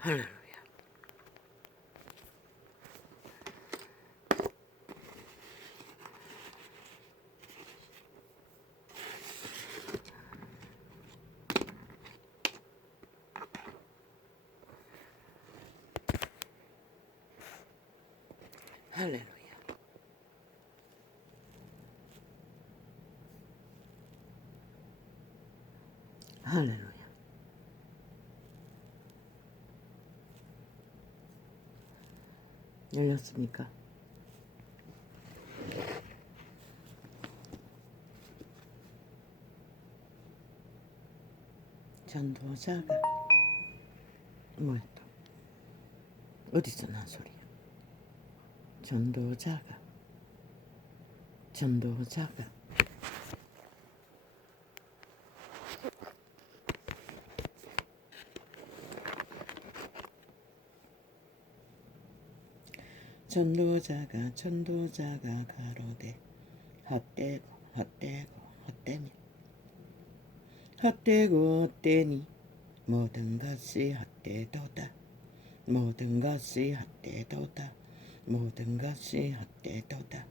할렐루야. 할렐루야. 할렐루야. 열렸습니까? 전도자가 뭐야 또 어디서 난 소리야? 전도자가 전도자가 전도자가 가로되 헛되고 헛되고 헛되며 헛되고 헛되니 모든 것이 헛되도다. 모든 것이 헛되도다. 모든 것이 헛되도다.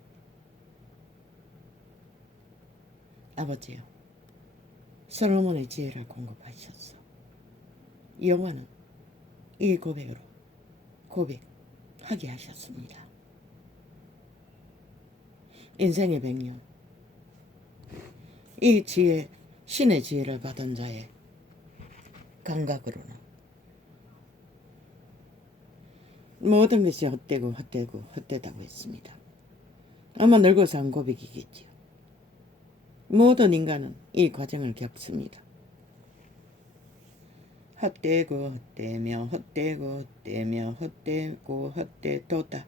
아버지요, 솔로몬의 지혜를 공급하셨소. 여호와는 이 고백으로 고백하게 하셨습니다. 인생의 백년, 이 지혜, 신의 지혜를 받은 자의 감각으로는 모든 것이 헛되고 헛되고 헛되다고 했습니다. 아마 늙어서 한 고백이겠지요. 모든 인간은 이 과정을 겪습니다. 헛되고 헛되며 헛되고 헛되며 헛되고 헛되도다.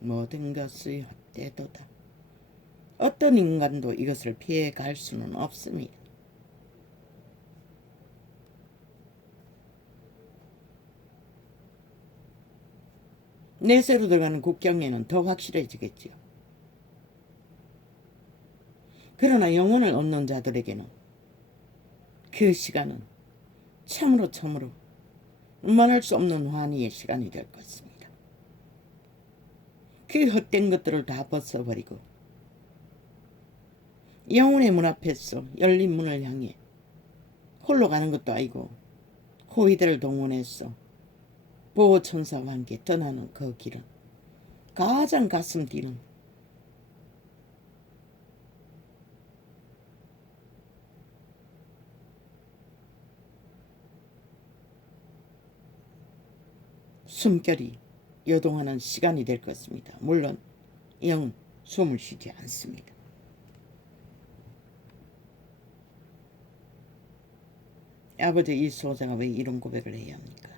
모든 것이 헛되도다. 어떤 인간도 이것을 피해 갈 수는 없습니다. 내세로 들어가는 국경에는 더 확실해지겠지요. 그러나 영혼을 얻는 자들에게는 그 시간은 참으로 말할 수 없는 환희의 시간이 될 것입니다. 그 헛된 것들을 다 벗어버리고 영혼의 문 앞에서 열린 문을 향해 홀로 가는 것도 아니고 호위들을 동원해서 보호천사와 함께 떠나는 그 길은 가장 가슴 뛰는 숨결이 요동하는 시간이 될 것입니다. 물론 영은 숨을 쉬지 않습니다. 아버지, 이 소자가 왜 이런 고백을 해야 합니까?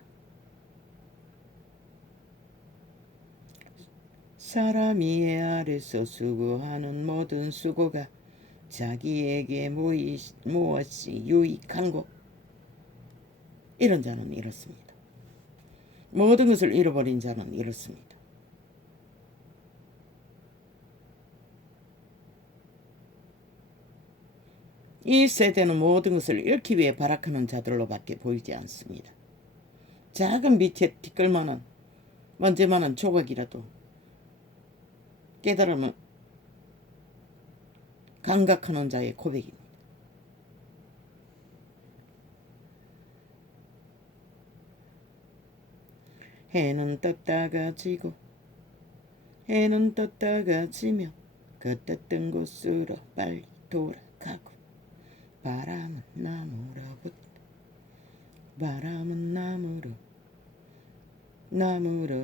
사람이 애 아래서 수고하는 모든 수고가 자기에게 무엇이 유익한고? 이런 자는 이렇습니다. 모든 것을 잃어버린 자는 이렇습니다. 이 세대는 모든 것을 잃기 위해 발악하는 자들로밖에 보이지 않습니다. 작은 빛에 티끌만한 먼지만한 조각이라도 깨달으면 감각하는 자의 고백입니다. 해는 떴다가 지고 해는 떴다가 지며 그 떴던 곳으로 빨리 돌아가고 바람은 나무로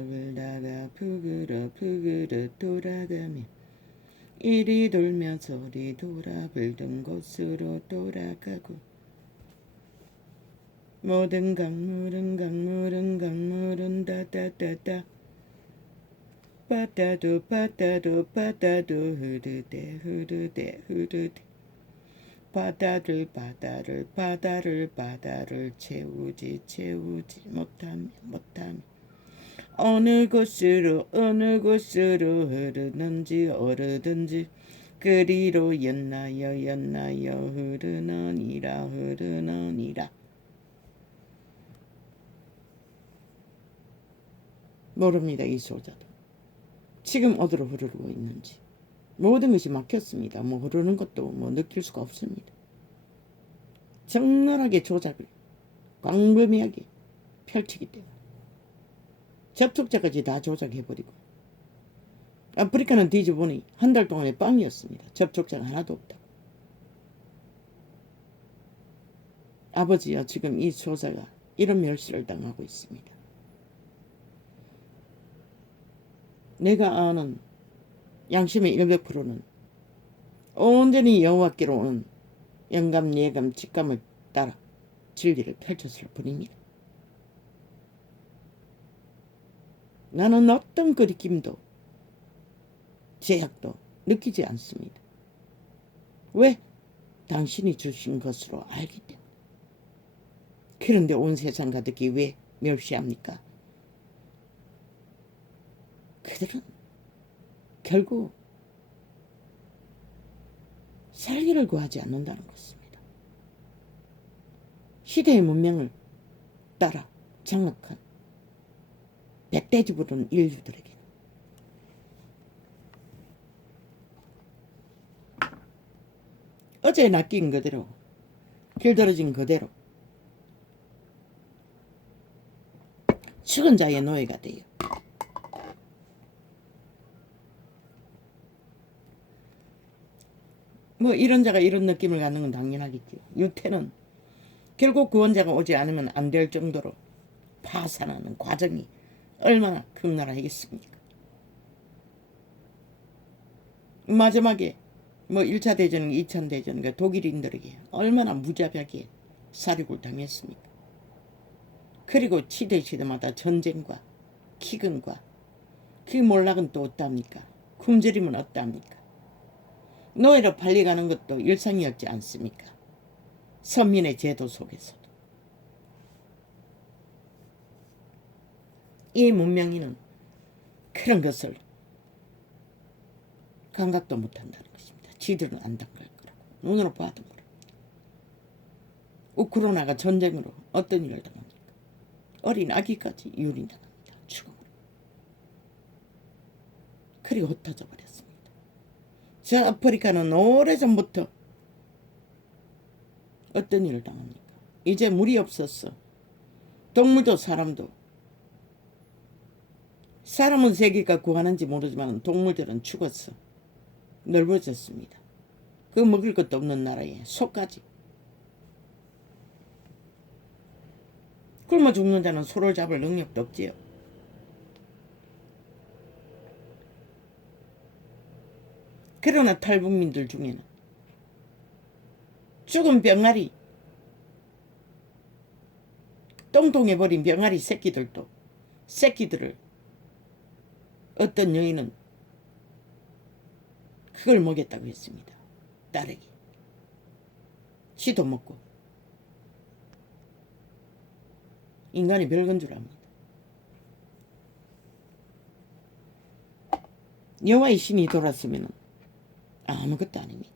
불다가 북으로 돌아가며 이리 돌며 저리 돌아 불던 곳으로 돌아가고 모든 강물은 다다다다 바다도 흐르되 바다를 채우지 못하며 어느 곳으로 흐르든지 그리로 였나요 흐르느니라. 모릅니다. 이 소자도 지금 어디로 흐르고 있는지. 모든 것이 막혔습니다. 뭐 흐르는 것도 뭐 느낄 수가 없습니다. 적나라하게 조작을 광범위하게 펼치기 때문에 접촉자까지 다 조작해버리고, 아프리카는 뒤져보니 한 달 동안의 빵이었습니다. 접촉자가 하나도 없다고. 아버지여, 지금 이 소자가 이런 멸시를 당하고 있습니다. 내가 아는 양심의 100%는 온전히 여호와께로 오는 영감, 예감, 직감을 따라 진리를 펼쳤을 뿐입니다. 나는 어떤 거리낌도 제약도 느끼지 않습니다. 왜? 당신이 주신 것으로 알기 때문에. 그런데 온 세상 가득히 왜 멸시합니까? 그들은 결국 살기를 구하지 않는다는 것입니다. 시대의 문명을 따라 장악한 백돼지 부른 인류들에게 어제 낚인 그대로, 길들어진 그대로 죽은 자의 노예가 돼요. 뭐 이런 자가 이런 느낌을 갖는 건 당연하겠죠. 유태는 결국 구원자가 오지 않으면 안 될 정도로 파산하는 과정이 얼마나 극렬하겠습니까? 마지막에 뭐 1차 대전, 2차 대전, 그 독일인들에게 얼마나 무자비하게 사륙을 당했습니까? 그리고 시대마다 전쟁과 기근과 그 몰락은 또 어떠합니까? 굶주림은 어떠합니까? 노예로 팔려가는 것도 일상이었지 않습니까? 선민의 제도 속에서도. 이 문명인은 그런 것을 감각도 못한다는 것입니다. 지들은 안 당할 거라고. 눈으로 봐도 모릅니다. 우크라이나가 전쟁으로 어떤 일을 당합니까? 어린 아기까지 유린당합니다. 죽음으로. 그리고 흩어져 버렸습니다. 저 아프리카는 오래전부터 어떤 일을 당합니까? 이제 물이 없었어. 동물도 사람도. 사람은 세계가 구하는지 모르지만 동물들은 죽었어. 넓어졌습니다. 그 먹을 것도 없는 나라에 소까지. 굶어 죽는 자는 소를 잡을 능력도 없지요. 그러나 탈북민들 중에는 죽은 병아리, 똥통해버린 병아리 새끼들을 어떤 여인은 그걸 먹였다고 했습니다. 딸에게. 지도 먹고. 인간이 별건 줄 압니다. 여호와의 신이 돌았으면 아무것도 아닙니다.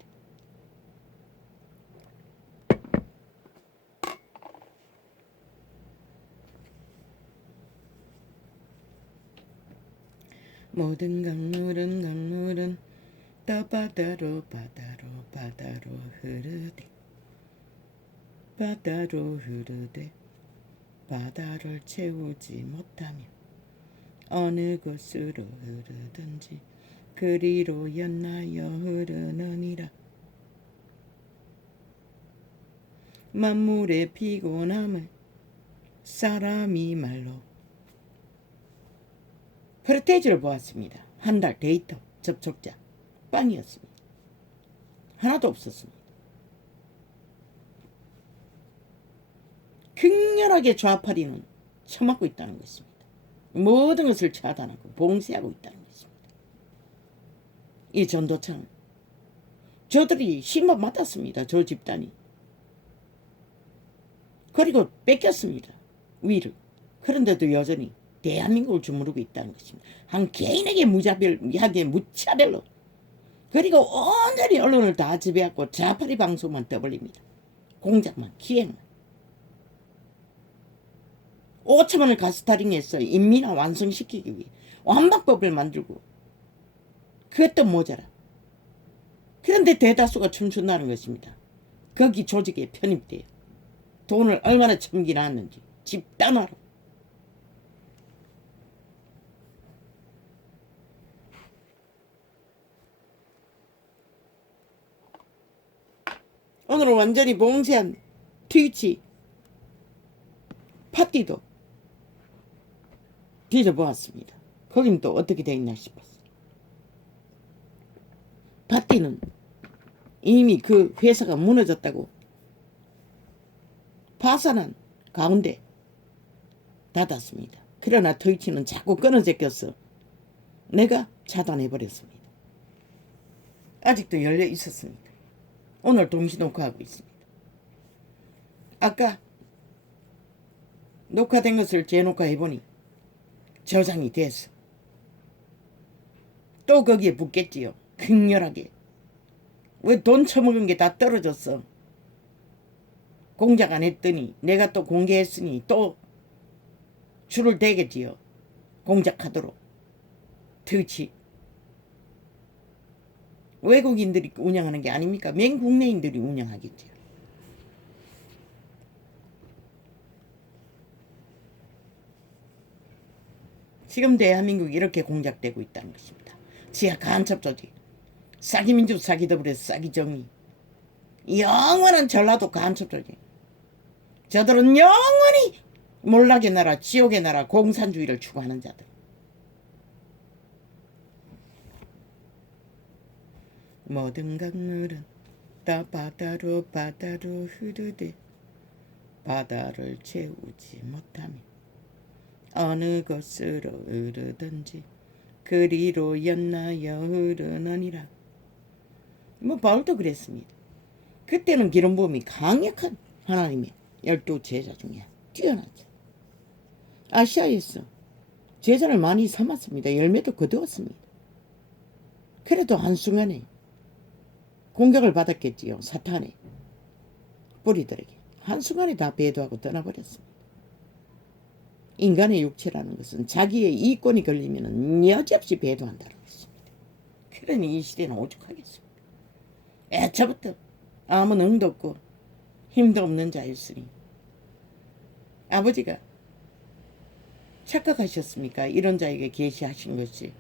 모든 강물은 다 바다로 흐르되 바다를 채우지 못하면 어느 곳으로 흐르든지 그리로 연하여 흐르느니라. 만물의 피곤함을 사람이 말로. 프로테이지를 보았습니다. 한 달 데이터 접촉자 빵이었습니다. 하나도 없었습니다. 극렬하게 좌파리는 처맞고 있다는 것입니다. 모든 것을 차단하고 봉쇄하고 있다는 것입니다. 이 전도창 저들이 심판 맡았습니다. 저 집단이. 그리고 뺏겼습니다. 위를. 그런데도 여전히 대한민국을 주무르고 있다는 것입니다. 한 개인에게 무차별로. 그리고 온전히 언론을 다 지배하고 좌파리 방송만 떠벌립니다. 공작만, 기획만. 5천만을 가스타링해서 인민화 완성시키기 위해 완박법을 만들고 그것도 모자라. 그런데 대다수가 춤춘다는 것입니다. 거기 조직에 편입돼요. 돈을 얼마나 참기나왔는지 집단화로. 오늘은 완전히 봉쇄한 트위치 파티도 뒤져보았습니다. 거긴 또 어떻게 돼 있나 싶었어. 파티는 이미 그 회사가 무너졌다고 파산한 가운데 닫았습니다. 그러나 트위치는 자꾸 끊어져 껴서 내가 차단해버렸습니다. 아직도 열려 있었습니다. 오늘 동시 녹화하고 있습니다. 아까 녹화된 것을 재녹화해보니 저장이 됐어. 또 거기에 붙겠지요. 극렬하게. 왜 돈 처먹은 게 다 떨어졌어. 공작 안 했더니 내가 또 공개했으니 또 줄을 대겠지요. 공작하도록. 트위치. 외국인들이 운영하는 게 아닙니까? 맹국내인들이 운영하겠지요. 지금 대한민국이 이렇게 공작되고 있다는 것입니다. 지하 간첩 조직, 싸기민주, 싸기더불에 싸기정의, 영원한 전라도 간첩 조직. 저들은 영원히 몰락의 나라, 지옥의 나라, 공산주의를 추구하는 자들. 모든 강물은 다 바다로 흐르되 바다를 채우지 못하며 어느 곳으로 흐르든지 그리로 연나여 흐르느니라. 뭐 바울도 그랬습니다. 그때는 기름 부음이 강력한 하나님의 12 제자 중에 뛰어났죠. 아시아에서 제자를 많이 삼았습니다. 열매도 거두었습니다. 그래도 한순간에 공격을 받았겠지요. 사탄의 뿌리들에게. 한순간에 다 배도하고 떠나버렸습니다. 인간의 육체라는 것은 자기의 이권이 걸리면 여지없이 배도한다는 것입니다. 그러니 이 시대는 오죽하겠습니까? 애초부터 아무 능도 없고 힘도 없는 자였으니 아버지가 착각하셨습니까? 이런 자에게 계시하신 것이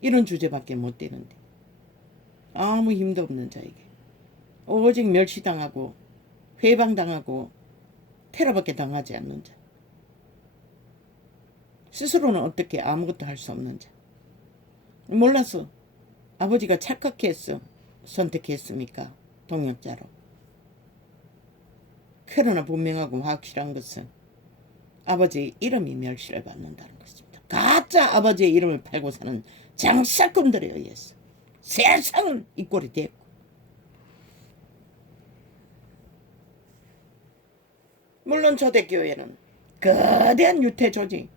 이런 주제밖에 못 되는데 아무 힘도 없는 자에게 오직 멸시당하고 회방당하고 테러밖에 당하지 않는 자, 스스로는 어떻게 아무것도 할 수 없는 자, 몰라서 아버지가 착각해서 선택했습니까? 동역자로. 그러나 분명하고 확실한 것은 아버지의 이름이 멸시를 받는다는 것입니다. 가짜 아버지의 이름을 팔고 사는 장사꾼들에 의해서 세상은 이 꼴이 됐고, 물론 초대교회는 거대한 유태 조직,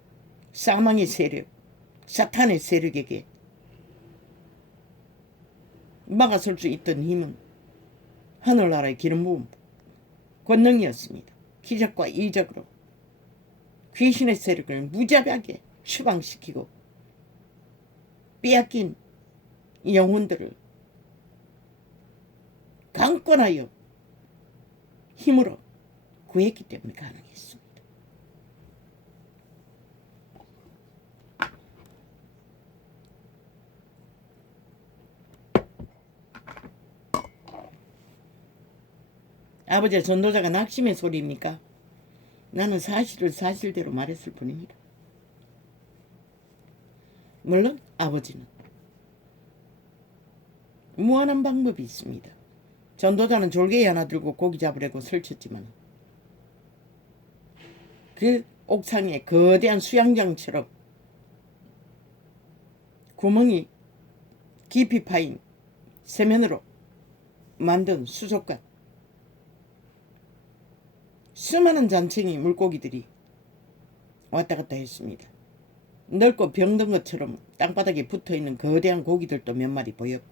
사망의 세력, 사탄의 세력에게 막아설 수 있던 힘은 하늘나라의 기름 부음 권능이었습니다. 기적과 이적으로 귀신의 세력을 무자비하게 추방시키고 빼앗긴 영혼들을 강권하여 힘으로 구했기 때문에 가능했습니다. 아버지의 전도자가 낙심의 소리입니까? 나는 사실을 사실대로 말했을 뿐입니다. 물론 아버지는 무한한 방법이 있습니다. 전도자는 졸개이 하나 들고 고기 잡으려고 설쳤지만 그 옥상에 거대한 수영장처럼 구멍이 깊이 파인 세면으로 만든 수족관, 수많은 잔챙이 물고기들이 왔다 갔다 했습니다. 넓고 병든 것처럼 땅바닥에 붙어있는 거대한 고기들도 몇 마리 보였고,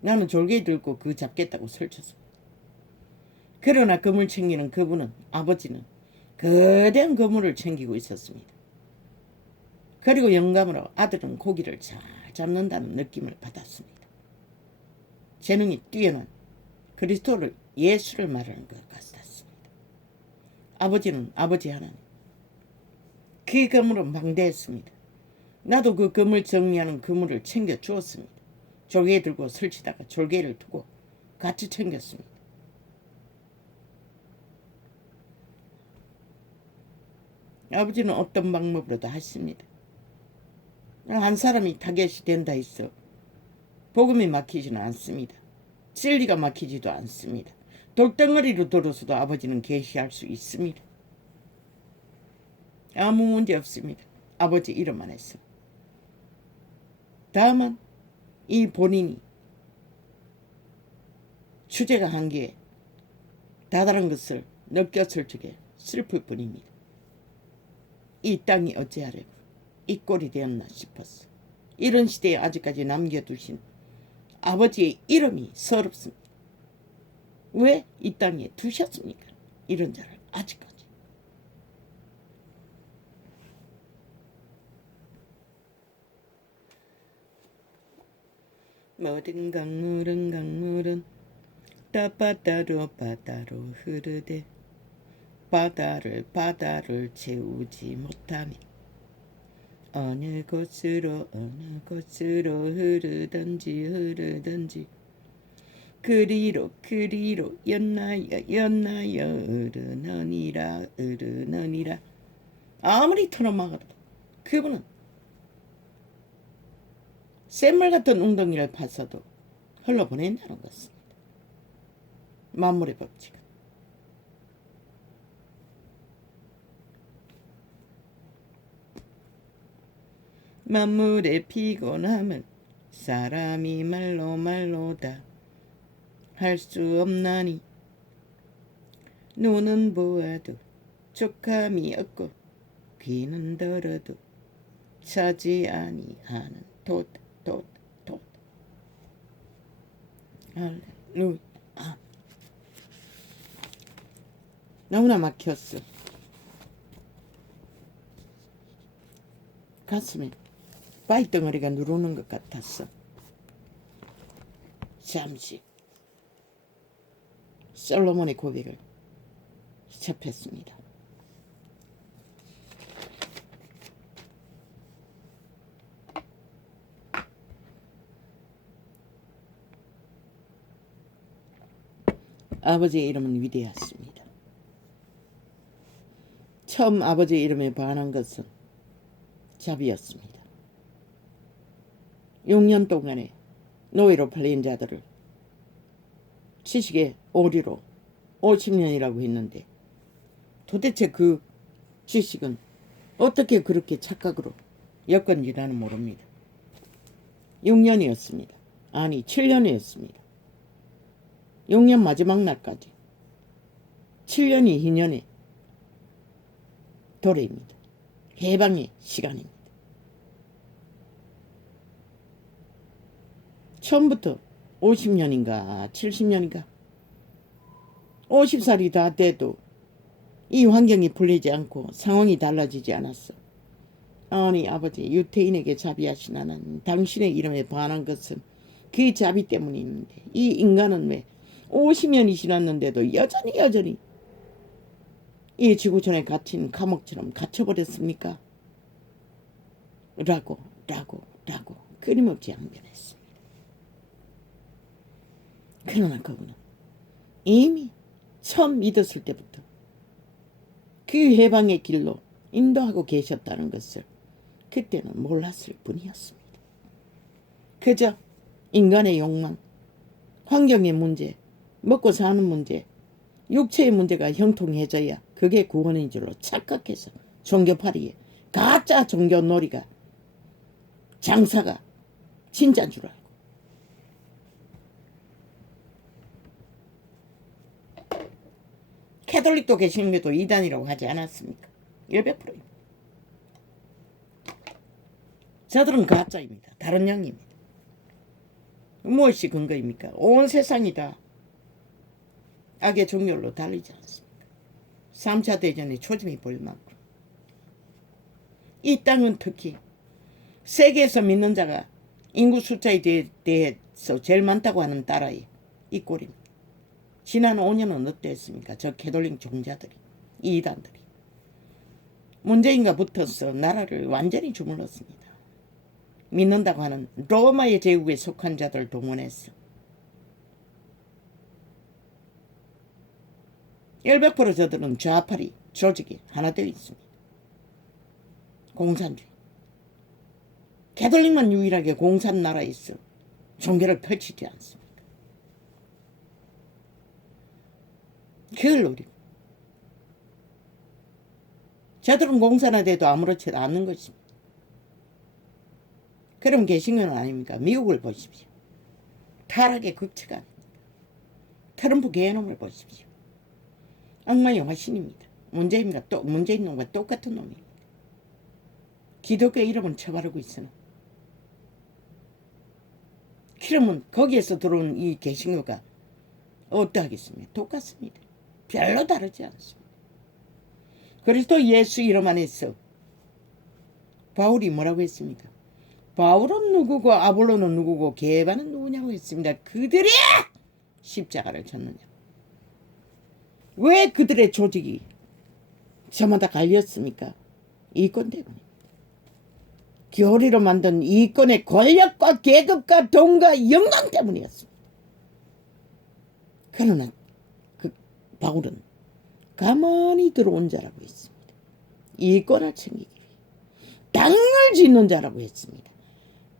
나는 졸개이 들고 그 잡겠다고 설쳤습니다. 그러나 그물 챙기는 그분은, 아버지는 거대한 그물을 챙기고 있었습니다. 그리고 영감으로 아들은 고기를 잘 잡는다는 느낌을 받았습니다. 재능이 뛰어난 그리스도를, 예수를 말하는 것 같았습니다. 아버지는 아버지 하나님, 그 그물은 방대했습니다. 나도 그 그물 정리하는 그물을 챙겨 주었습니다. 조개 들고 설치다가 조개를 두고 같이 챙겼습니다. 아버지는 어떤 방법으로도 하십니다. 한 사람이 타겟이 된다 있어 복음이 막히지는 않습니다. 진리가 막히지도 않습니다. 돌덩어리로 들어서도 아버지는 계시할 수 있습니다. 아무 문제 없습니다. 아버지 이름 안에서. 다만 이 본인이 주제가 한계에 다다른 것을 느꼈을 적에 슬플 뿐입니다. 이 땅이 어찌하려고 이 꼴이 되었나 싶었어. 이런 시대에 아직까지 남겨두신 아버지의 이름이 서럽습니다. 왜 이 땅에 두셨습니까? 이런 자를 아직까지. 모든 강물은 다 바다로 흐르되 바다를 채우지 못하며 어느 곳으로 흐르든지 그리로 연나여 흐르느니라. 아무리 틀어막아도 그분은 샘물 같은 웅덩이를 파서도 흘러보낸다는 것입니다. 만물의 법칙은. 만물의 피곤함을 사람이 말로다 할 수 없나니 눈은 보아도 족함이 없고 귀는 들어도 차지 아니하는 돛. 할렐루야. 너무나 막혔어. 가슴에 바위덩어리가 누르는 것 같았어. 잠시 솔로몬의 고백을 접했습니다. 아버지의 이름은 위대했습니다. 처음 아버지의 이름에 반한 것은 자비였습니다. 6년 동안에 노예로 팔린 자들을 지식의 오리로 50년이라고 했는데 도대체 그 지식은 어떻게 그렇게 착각으로 엮은지 나는 모릅니다. 6년이었습니다. 아니 7년이었습니다. 6년 마지막 날까지 7년이 희년의 도래입니다. 해방의 시간입니다. 처음부터 50년인가 70년인가 50살이 다 돼도 이 환경이 풀리지 않고 상황이 달라지지 않았어. 아니 아버지, 유태인에게 자비하신 하나님, 당신의 이름에 반한 것은 그 자비 때문인데 이 인간은 왜 50년이 지났는데도 여전히 이 지구촌에 갇힌 감옥처럼 갇혀버렸습니까? 라고 끊임없이 항변했습니다. 그러나 그분은 이미 처음 믿었을 때부터 그 해방의 길로 인도하고 계셨다는 것을 그때는 몰랐을 뿐이었습니다. 그저 인간의 욕망, 환경의 문제, 먹고 사는 문제, 육체의 문제가 형통해져야 그게 구원인 줄로 착각해서 종교팔이에 가짜 종교놀이가 장사가 진짜인 줄 알고 캐톨릭도 개신교도 이단이라고 하지 않았습니까? 100%입니다. 저들은 가짜입니다. 다른 영입니다. 무엇이 근거입니까? 온 세상이 다 악의 종렬로 달리지 않습니까? 3차 대전에 초점이 보일 만큼 이 땅은 특히 세계에서 믿는 자가 인구 숫자에 대해서 제일 많다고 하는 나라에 이 꼴입니다. 지난 5년은 어땠습니까? 저 캐톨릭 종자들이, 이단들이 문재인과 붙어서 나라를 완전히 주물렀습니다. 믿는다고 하는 로마의 제국에 속한 자들 동원해서 100% 저들은 좌파리 조직이 하나 되어 있습니다. 공산주의. 캐톨릭만 유일하게 공산 나라에 있어 종교를 펼치지 않습니다. 그걸 노리고 저들은 공산화돼도 아무렇지 않은 것입니다. 그럼 개신교는 아닙니까? 미국을 보십시오. 타락의 극치가 아닙니까? 트럼프 개놈을 보십시오. 악마의 화신입니다. 문재인 놈과 똑같은 놈입니다. 기독교 이름은 처바르고 있으나 그러면 거기에서 들어온 이 개신교가 어떠하겠습니까? 똑같습니다. 별로 다르지 않습니다. 그리스도 예수 이름 안에서 바울이 뭐라고 했습니까? 바울은 누구고 아볼로는 누구고 게바는 누구냐고 했습니다. 그들이 십자가를 졌느냐. 왜 그들의 조직이 저마다 갈렸습니까? 이권 때문에. 교리로 만든 이권의 권력과 계급과 돈과 영광 때문이었습니다. 그러나 그 바울은 가만히 들어온 자라고 했습니다. 이권을 챙기기 위해 땅을 짓는 자라고 했습니다.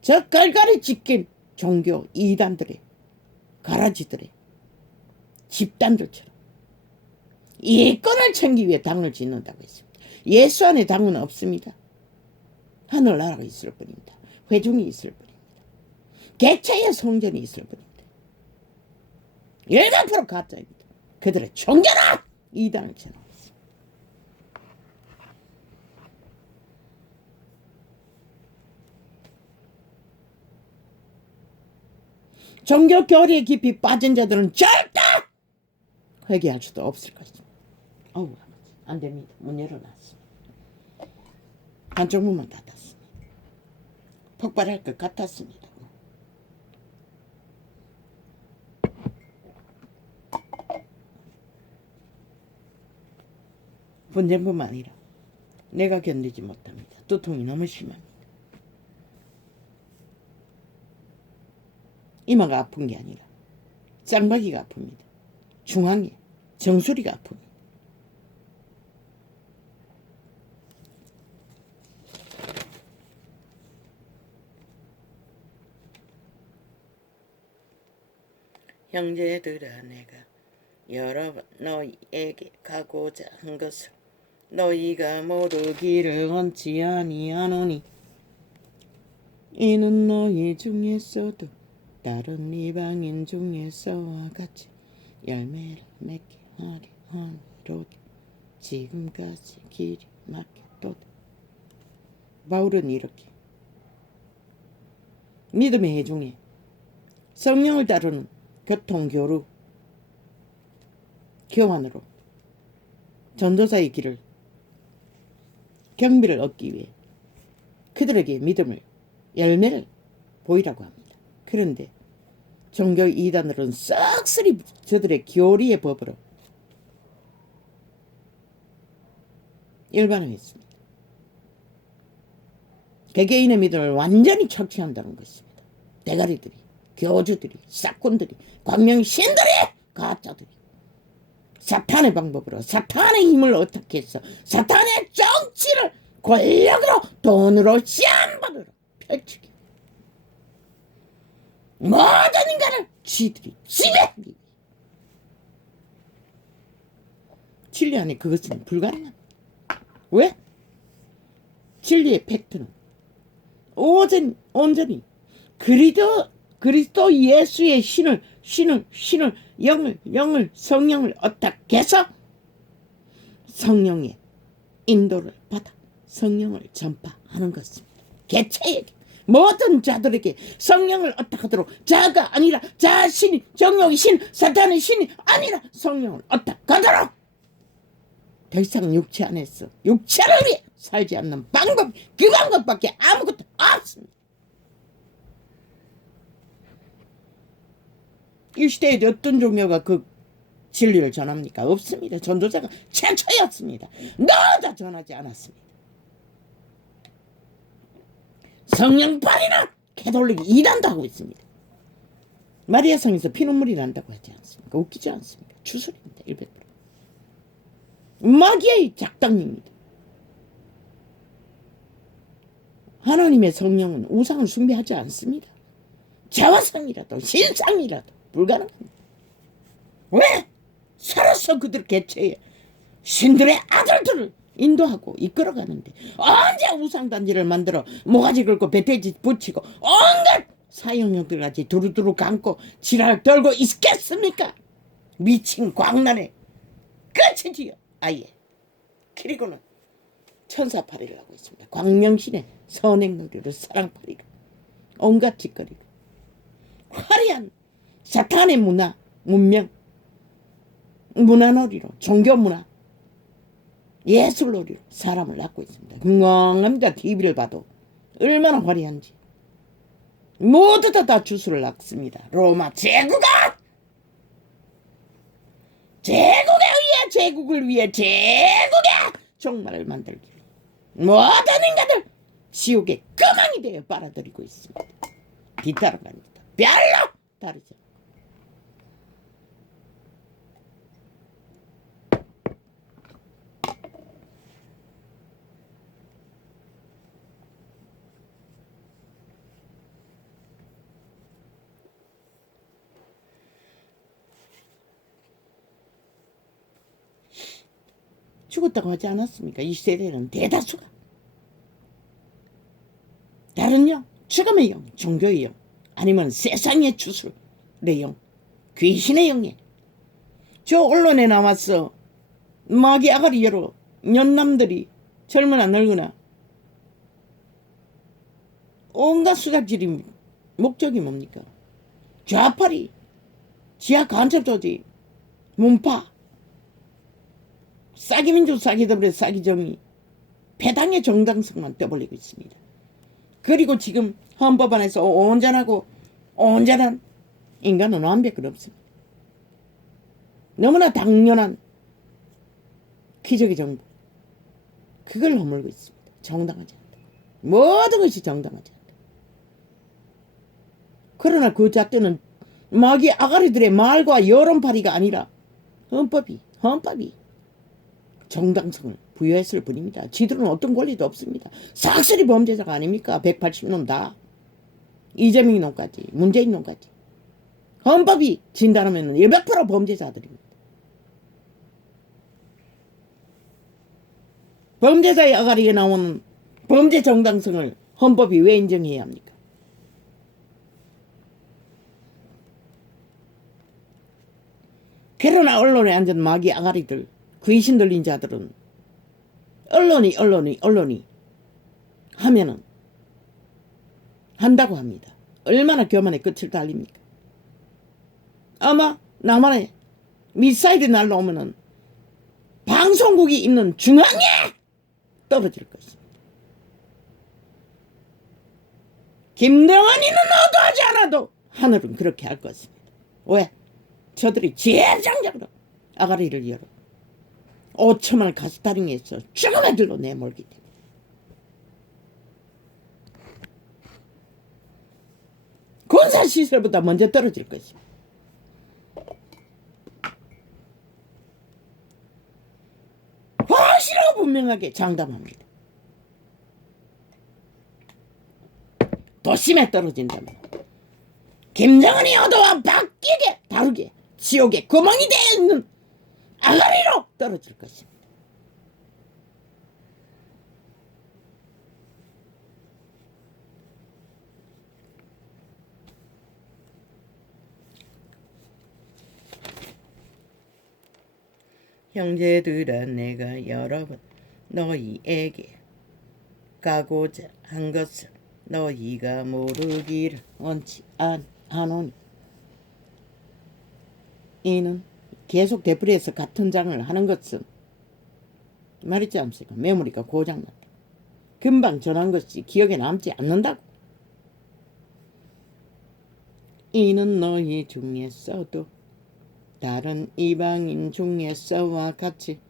저 깔깔이 찢긴 종교 이단들의 가라지들의 집단들처럼 이권을 챙기기 위해 당을 짓는다고 했습니다. 예수 안에 당은 없습니다. 하늘나라가 있을 뿐입니다. 회중이 있을 뿐입니다. 개체의 성전이 있을 뿐입니다. 100% 가짜입니다. 그들의 종교는 이단을 쳐놓고 있습니다. 종교 교리에 깊이 빠진 자들은 절대 회개할 수도 없을 것입니다. 어우, 안 됩니다. 문 열어놨습니다. 한쪽 문만 닫았습니다. 폭발할 것 같았습니다. 분쟁뿐만 아니라 내가 견디지 못합니다. 두통이 너무 심합니다. 이마가 아픈 게 아니라 짱박이가 아픕니다. 중앙에 정수리가 아픕니다. 형제들아, 내가 여러 번 너희에게 가고자 한 것을 너희가 모르기를 원치 아니하노니 이는 너희 중에서도 다른 이방인 중에서와 같이 열매를 맺게 하려 함이로다. 지금까지 길이 막혔도다. 바울은 이렇게 믿음의 해중에 성령을 따르는 교통교류 교환으로 전도사의 길을 경비를 얻기 위해 그들에게 믿음을 열매를 보이라고 합니다. 그런데 종교 이단으로는 썩스리 저들의 교리의 법으로 일반화했습니다. 개개인의 믿음을 완전히 착취한다는 것입니다. 대가리들이, 교주들이, 싹군들이, 광명신들이, 가짜들이 사탄의 방법으로 사탄의 힘을 어떻게 해서 사탄의 정치를 권력으로 돈으로 시한번으로 펼치게 모든 인간을 지들이 지배하기. 진리 안에 그것은 불가능합니다. 왜? 진리의 팩트는 온전히 그리스도 예수의 신을 영을 성령을 어떻게 해서 성령의 인도를 받아 성령을 전파하는 것입니다. 개체에게 모든 자들에게 성령을 어떡하도록 자가 아니라 자신이 정욕의 신 사탄의 신이 아니라 성령을 어떡하도록 더 이상 육체 안에서 육체를 위해 살지 않는 방법 그 방법밖에 아무것도 없습니다. 이 시대에 어떤 종교가 그 진리를 전합니까? 없습니다. 전도자가 최초였습니다. 너도 전하지 않았습니다. 성령빨이나 캐톨릭이 이단도 하고 있습니다. 마리아 성에서 피눈물이 난다고 하지 않습니까? 웃기지 않습니까? 추술입니다. 100%. 마귀의 작당입니다. 하나님의 성령은 우상을 숭배하지 않습니다. 자화상이라도 신상이라도 불가능합니다. 왜? 살아서 그들 개체에 신들의 아들들을 인도하고 이끌어가는데 언제 우상단지를 만들어 모가지 긁고 배태지 붙이고 온갖 사형형들까지 두루두루 감고 지랄 떨고 있겠습니까? 미친 광란의 끝이지요. 아예. 그리고는 천사파리를 하고 있습니다. 광명신의 선행놀이로 사랑파리로 온갖 짓거리로 화려한 사탄의 문화 문명 문화놀이로 종교문화 예술놀이로 사람을 낳고 있습니다. 건강합니다. TV를 봐도 얼마나 화려한지 모두 다 주술을 낳습니다. 로마 제국아 제국을 위해 제국의 종말을 만들기 모든 인간들 지옥의 거망이 되어 빨아들이고 있습니다. 뒤따라갑니다. 별로 다르죠. 죽었다고 하지 않았습니까? 이 세대는 대다수가 다른 영, 죽음의 영, 종교의 영, 아니면 세상의 주술의 영, 귀신의 영에 저 언론에 나왔어. 마귀 아가리 여러 년남들이 젊으나 늙으나 온갖 수작질이 목적이 뭡니까? 좌파리, 지하 간첩조직, 문파, 싸기민족 싸기더블의 싸기정이 배당의 정당성만 떠벌리고 있습니다. 그리고 지금 헌법 안에서 온전하고 온전한 인간은 완벽은 없습니다. 너무나 당연한 기적의 정부 그걸 허물고 있습니다. 정당하지 않다. 모든 것이 정당하지 않다. 그러나 그 잣대는 마귀 아가리들의 말과 여론파리가 아니라 헌법이 정당성을 부여했을 뿐입니다. 지들은 어떤 권리도 없습니다. 싹쓸이 범죄자가 아닙니까? 180놈 다. 이재명이 놈까지 문재인 놈까지. 헌법이 진단하면 100% 범죄자들입니다. 범죄자의 아가리에 나오는 범죄 정당성을 헌법이 왜 인정해야 합니까? 그러나 언론에 앉은 마귀 아가리들 귀신 들린 자들은 언론이 하면은 한다고 합니다. 얼마나 교만의 끝을 달립니까? 아마 남한에 미사일이 날라오면은 방송국이 있는 중앙에 떨어질 것입니다. 김정은이는 어도하지 않아도 하늘은 그렇게 할 것입니다. 왜? 저들이 제장적으로 아가리를 열어 5천만을 가스타링해서 죽음의 들로 내몰기 때문에. 군사시설보다 먼저 떨어질 것입니다. 확실하고 분명하게 장담합니다. 도심에 떨어진다면 김정은이 어도와 바뀌게 다르게 지옥에 구멍이 되어 있는 아가리로 떨어질 것입니다. 형제들아 내가 여러 번 너희에게 가고자 한 것은 너희가 모르기를 원치 않으니. 이는 계속 되풀이해서 같은 장을 하는 것은 말있지 않습니까? 메모리가 고장났다. 금방 전한 것이 기억에 남지 않는다고. 이는 너희 중에서도 다른 이방인 중에서와 같이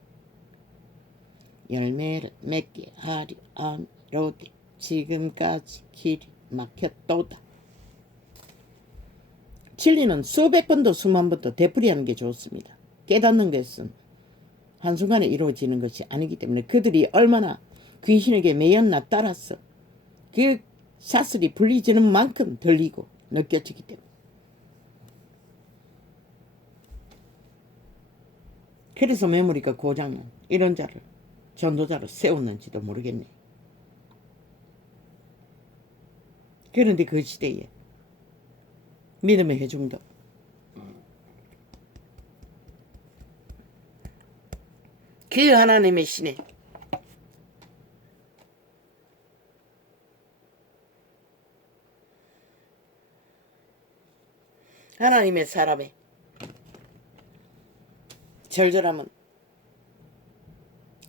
열매를 맺게 하려 함이로되 지금까지 길이 막혔도다. 진리는 수백 번도 수만 번도 되풀이하는 게 좋습니다. 깨닫는 것은 한순간에 이루어지는 것이 아니기 때문에 그들이 얼마나 귀신에게 매였나 따라서 그 사슬이 불리지는 만큼 들리고 느껴지기 때문에. 그래서 메모리가 고장난 이런 자를 전도자로 세웠는지도 모르겠네. 그런데 그 시대에 믿음의 회중도 그 하나님의 신에 하나님의 사람의 절절함은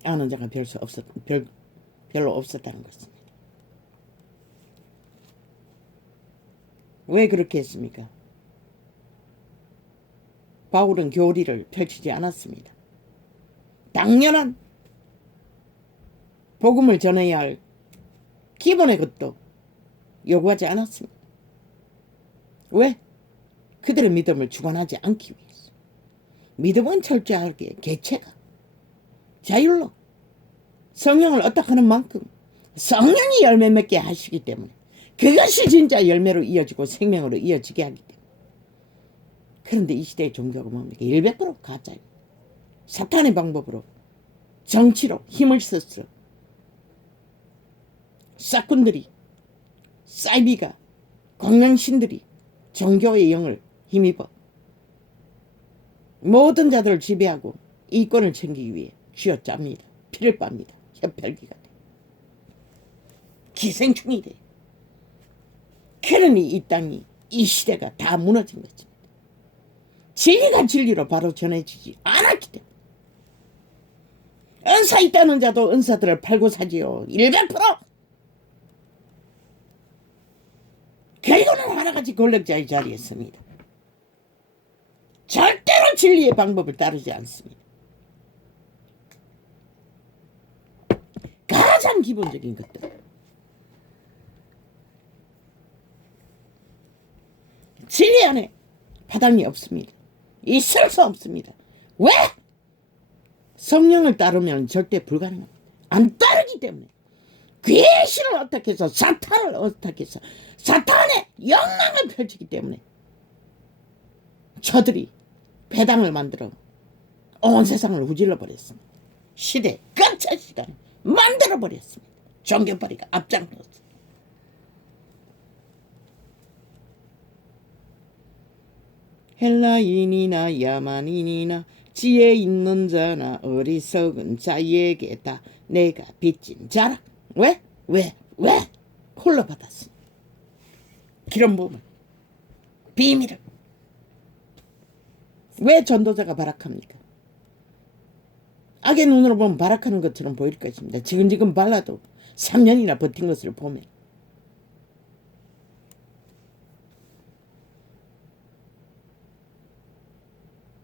아는 자가 별로 없었다는 것입니다. 왜 그렇게 했습니까? 바울은 교리를 펼치지 않았습니다. 당연한 복음을 전해야 할 기본의 것도 요구하지 않았습니다. 왜? 그들의 믿음을 주관하지 않기 위해서. 믿음은 철저하게 개체가 자율로 성령을 얻어가는 만큼 성령이 열매 맺게 하시기 때문에 그것이 진짜 열매로 이어지고 생명으로 이어지게 하기 때문에. 그런데 이 시대의 종교가 뭡니까? 100% 가짜입니다. 사탄의 방법으로 정치로 힘을 썼어. 싹군들이 사이비가 광명신들이 종교의 영을 힘입어 모든 자들을 지배하고 이권을 챙기기 위해 쥐어짭니다. 피를 빱니다. 혈혈기가 돼. 기생충이 돼. 그러니 이 땅이 이 시대가 다 무너진 것입니다. 진리가 진리로 바로 전해지지 않았기 때문에. 은사 있다는 자도 은사들을 팔고 사지요. 100%. 결국은 하나같이 권력자의 자리에 섭니다. 절대로 진리의 방법을 따르지 않습니다. 가장 기본적인 것들. 진리 안에 파당이 없습니다. 있을 수 없습니다. 왜? 성령을 따르면 절대 불가능합니다. 안 따르기 때문에. 귀신을 어떻게 해서 사탄을 어떻게 해서 사탄의 영광을 펼치기 때문에 저들이 배당을 만들어 온 세상을 후질러 버렸습니다. 시대 끝의 시간에 만들어 버렸습니다. 종교벌이가 앞장섰습니다. 헬라인이나 야만인이나 지혜 있는 자나 어리석은 자에게 다 내가 빚진 자라. 왜? 홀로 받았습니다. 기름 부음을 비밀을. 왜 전도자가 발악합니까? 악의 눈으로 보면 발악하는 것처럼 보일 것입니다. 지금 발라도 3년이나 버틴 것을 보면.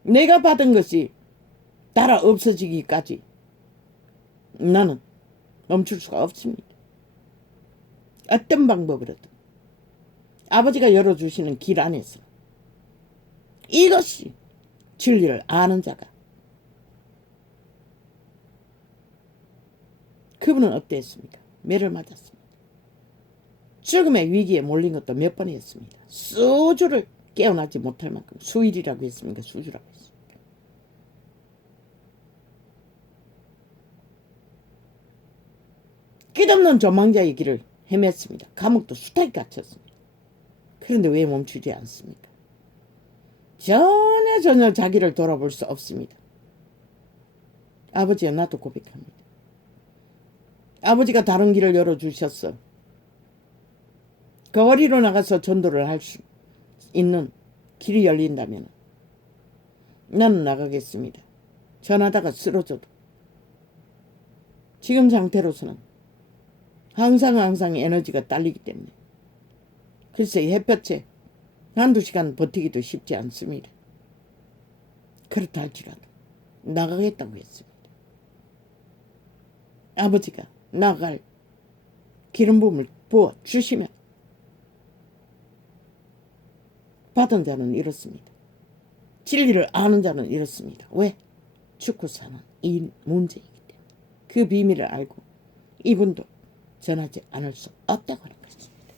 내가 받은 것이 따라 없어지기까지 나는 멈출 수가 없습니다. 어떤 방법으로든 아버지가 열어주시는 길 안에서 이것이 진리를 아는 자가. 그분은 어땠습니까? 매를 맞았습니다. 죽음의 위기에 몰린 것도 몇 번이었습니다. 수주를 깨어나지 못할 만큼. 수일이라고 했습니까? 수주라고 했습니까? 끝없는 조망자의 길을 헤맸습니다. 감옥도 수탈 갇혔습니다. 그런데 왜 멈추지 않습니까? 전혀 자기를 돌아볼 수 없습니다. 아버지야, 나도 고백합니다. 아버지가 다른 길을 열어주셨어. 거리로 나가서 전도를 할 수 있는 길이 열린다면 나는 나가겠습니다. 전하다가 쓰러져도. 지금 상태로서는 항상 에너지가 딸리기 때문에 글쎄 햇볕에 한두 시간 버티기도 쉽지 않습니다. 그렇다 할지라도 나가겠다고 했습니다. 아버지가 나갈 기름 부음을 부어 주시면 받은 자는 이렇습니다. 진리를 아는 자는 이렇습니다. 왜? 죽고 사는 이 문제이기 때문에. 그 비밀을 알고 이분도 전하지 않을 수 없다고 하는 것입니다.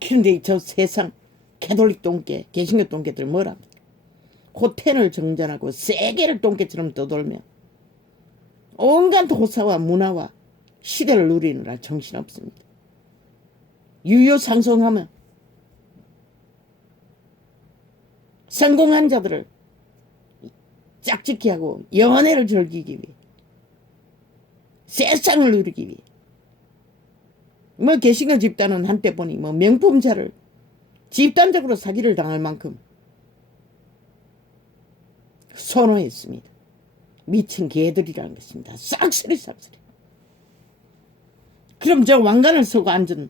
그런데 저 세상 캐톨릭 똥개, 개신교 똥개들 뭐랍니까? 호텐을 정전하고 세계를 똥개처럼 떠돌며 온갖 도사와 문화와 시대를 누리느라 정신없습니다. 유효상송하면 성공한 자들을 짝짓기 하고 연애를 즐기기 위해 세상을 누리기 위해 뭐 개신교 집단은 한때 보니 뭐 명품차를 집단적으로 사기를 당할 만큼 선호했습니다. 미친 개들이라는 것입니다. 싹쓸이. 그럼 저 왕관을 쓰고 앉은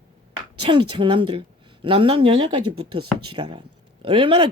창기 창남들 남남여녀까지 붙어서 지랄합니다. 얼마나